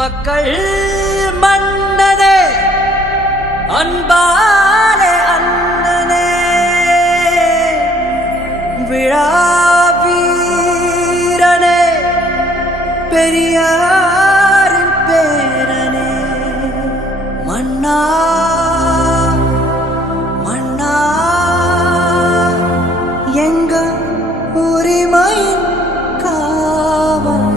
மக்கள் மன்னனே அன்பாலே அண்ணனே விழாவீரனே பெரியாரின் பேரனே மன்னா மன்னா எங்க உரிமையின் காவல்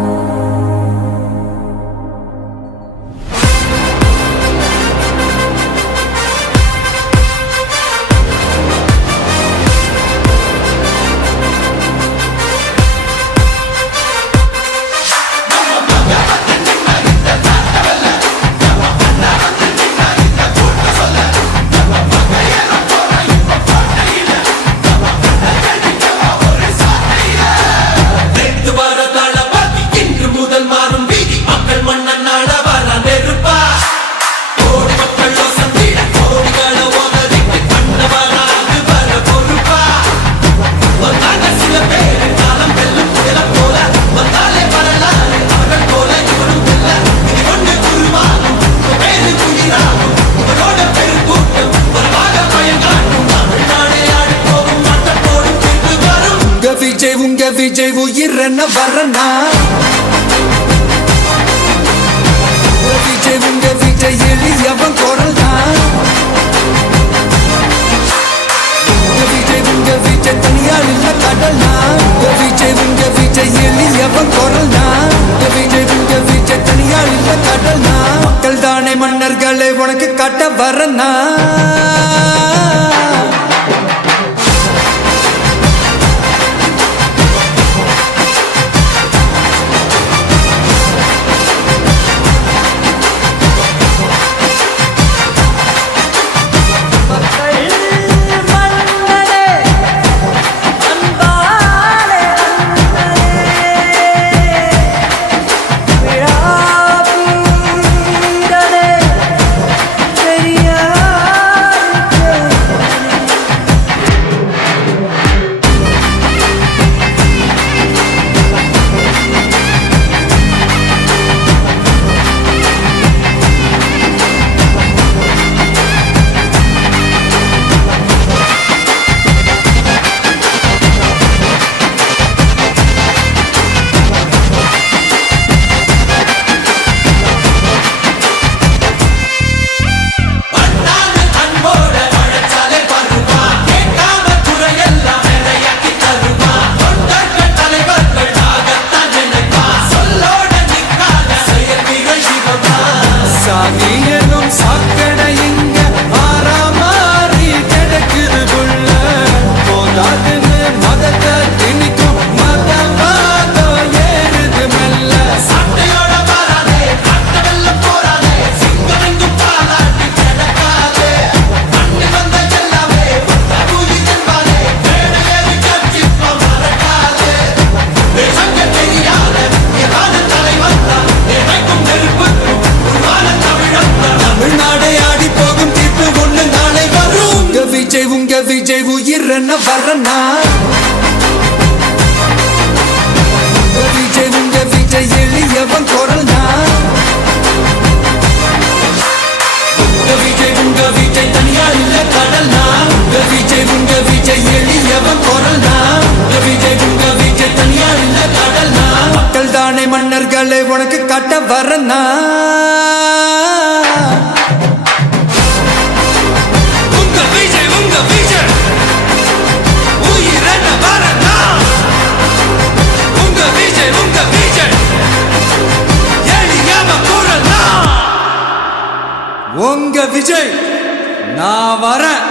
உங்க விஜய் உயிரன வரனா உங்க விஜய் எளியவன் குரல் தான் உங்க விஜய் தனியார் இல்ல கடல் உங்க விஜய் எளியவன் குரல் தான் உங்க விஜய் தனியார் இல்ல கடல் மக்கள் தானே மன்னர்களை உனக்கு காட்ட வரனா உங்க விஜய் உயிரன வரனா உங்க விஜய் எளியவன் குரல் தான் உங்க விஜய் தனியார் இல்ல கடல் உங்க விஜய் எளியவன் குரல் தான் உங்க விஜய் தனியார் இல்ல கடல் மக்கள் தானே மன்னர்களை உனக்கு காட்ட வரனா உங்க விஜய் நான் வரேன்.